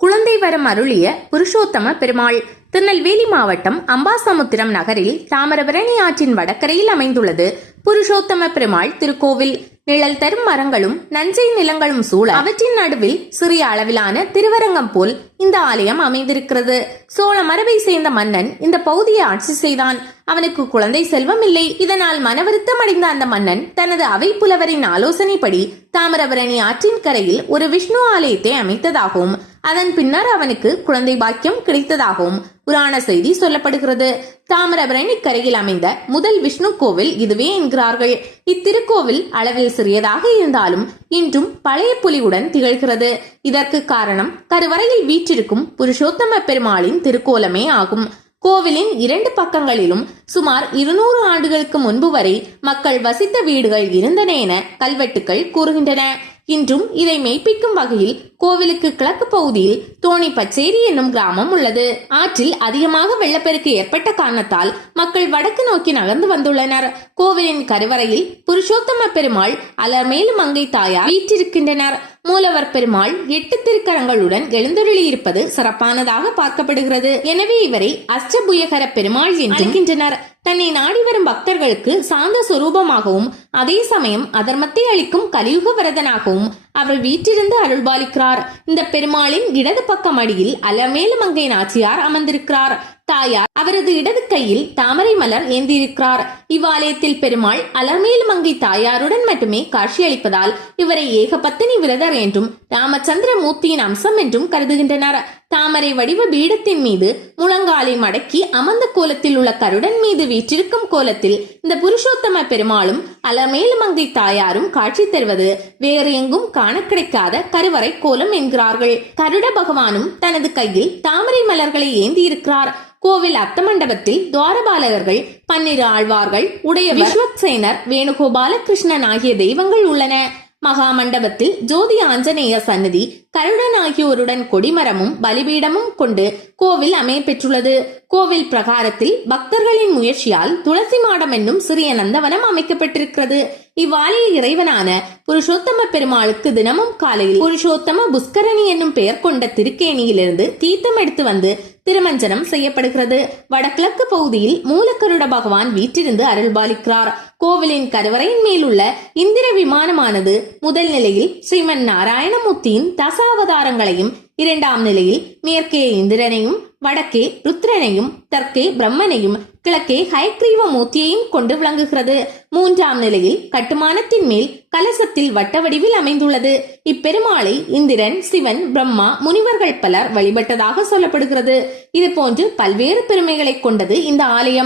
குழந்தை வரம் அருளிய புருஷோத்தம பெருமாள். திருநெல்வேலி மாவட்டம் அம்பாசமுத்திரம் நகரில் தாமிரபரணி ஆற்றின் வடக்கரையில் அமைந்துள்ளது புருஷோத்தம பெருமாள் திருக்கோவில். நிழல் தரும் மரங்களும் நஞ்சை நிலங்களும் சூழ அவற்றின் நடுவில் சிறிய அளவிலான திருவரங்கம் போல் இந்த ஆலயம் அமைந்திருக்கிறது. சோழ மரபை சேர்ந்த மன்னன் இந்த பகுதியை ஆட்சி செய்தான். அவனுக்கு குழந்தை செல்வம் இல்லை. இதனால் மனவருத்தம் அடைந்த அந்த மன்னன் தனது அவை புலவரின் ஆலோசனைப்படி தாமிரபரணி ஆற்றின் கரையில் ஒரு விஷ்ணு ஆலயத்தை அமைத்ததாகவும் அதன் பின்னர் அவனுக்கு குழந்தை பாக்கியம் கிடைத்ததாகவும் புராண செய்தி சொல்லப்படுகிறது. தாமிரபரணி கரையில் அமைந்த முதல் விஷ்ணு கோவில் இதுவே என்கிறார்கள். இத்திருக்கோவில் அளவில் சிறியதாக இருந்தாலும் இன்றும் பழைய புலியுடன் திகழ்கிறது. இதற்கு காரணம் கருவறையில் வீற்றிருக்கும் புருஷோத்தம பெருமாளின் திருக்கோலமே ஆகும். கோவிலின் இரண்டு பக்கங்களிலும் சுமார் இருநூறு ஆண்டுகளுக்கு முன்பு வரை மக்கள் வசித்த வீடுகள் இருந்தன என கல்வெட்டுகள் கூறுகின்றன. இன்றும் இதை மெய்ப்பிக்கும் வகையில் கோவிலுக்கு கிழக்கு பகுதியில் தோணி பச்சேரி என்னும் கிராமம் உள்ளது. ஆற்றில் அதிகமாக வெள்ளப்பெருக்கு ஏற்பட்ட காரணத்தால் மக்கள் வடக்கு நோக்கி நகர்ந்து வந்துள்ளனர். கோவிலின் கருவறையில் புருஷோத்தம பெருமாள் அலர்மேலு மங்கை தாயார் வீற்றிருக்கின்றனர். மூலவர் பெருமாள் எட்டு திருக்கரங்களுடன் எழுந்தருளியிருப்பது சிறப்பானதாக பார்க்கப்படுகிறது. எனவே இவரை அஷ்டபுயகர பெருமாள் என்று தன்னை நாடி வரும் பக்தர்களுக்கு சாந்த சுரூபமாகவும் அதே சமயம் அதர்மத்தை அளிக்கும் கலியுக வரதனாகவும் அவர் வீற்றிருந்து அருள்பாலிக்கிறார். இந்த பெருமாளின் இடது பக்க மடியில் அலமேலு மங்கை நாச்சியார் அமர்ந்திருக்கிறார். தாயார் அவரது இடது கையில் தாமரை மலர் ஏந்தியிருக்கிறார். இவ்வாலயத்தில் பெருமாள் அலமேலு மங்கை தாயாருடன் மட்டுமே காட்சியளிப்பதால் இவரை ஏகபத்தினி விரதர் என்றும் ராமச்சந்திர மூர்த்தியின் அம்சம் என்றும் கருதுகின்றனர். தாமரை வடிவ பீடத்தின் மீது முழங்காலை மடக்கி அமர்ந்த கோலத்தில் உள்ள கருடன் மீது வீற்றிருக்கும் கோலத்தில் இந்த புருஷோத்தம பெருமாளும் அலமேலு மங்கை தாயாரும் காட்சி தருவது வேறு எங்கும் காண கிடைக்காத கருவறை கோலம் என்கிறார்கள். கருட பகவானும் தனது கையில் தாமரை மலர்களை ஏந்தி இருக்கிறார். கோவில் அர்த்த மண்டபத்தில் துவாரபாலகர்கள் பன்னிரு ஆழ்வார்கள் உடைய விஸ்வக்சேனர் வேணுகோபால கிருஷ்ணன் ஆகிய தெய்வங்கள் உள்ளன. மகா மண்டபத்தில் ஜோதி ஆஞ்சநேய சன்னதி கருடன் ஆகியோருடன் கொடிமரமும் பலிபீடமும் கொண்டு கோவில் அமையப்பெற்றுள்ளது. கோவில் பிரகாரத்தில் பக்தர்களின் முயற்சியால் துளசி மாடம் என்னும் சிறிய நந்தவனம் அமைக்கப்பட்டிருக்கிறது. இவ்வாலய இறைவனான புருஷோத்தம பெருமாளுக்கு தினமும் காலையில் புருஷோத்தம புஷ்கரணி என்னும் பெயர் கொண்ட திருக்கேணியிலிருந்து தீர்த்தம் எடுத்து வந்து திருமஞ்சனம் செய்யப்படுகிறது. வடகிழக்கு பகுதியில் மூலக்கருட பகவான் வீற்றிருந்து அருள்பாலிக்கிறார். கோவிலின் கருவறையின் மேலுள்ள இந்திர விமானமானது முதல் நிலையில் ஸ்ரீமன் நாராயணமூர்த்தியின் தசாவதாரங்களையும் இரண்டாம் நிலையில் மேற்கே இந்திரனையும் வடக்கே ருத்ரனையும் தெற்கே பிரம்மனையும் கிழக்கே ஹயக்ரீவ மூர்த்தியையும் கொண்டு விளங்குகிறது. மூன்றாம் நிலையில் கட்டுமானத்தின் மேல் கலசத்தில் வட்ட வடிவில் அமைந்துள்ளது. இப்பெருமாளை இந்திரன் சிவன் பிரம்மா முனிவர்கள் பலர் வழிபட்டதாக சொல்லப்படுகிறது. இது போன்று பல்வேறு பெருமைகளை கொண்டது இந்த ஆலயம்.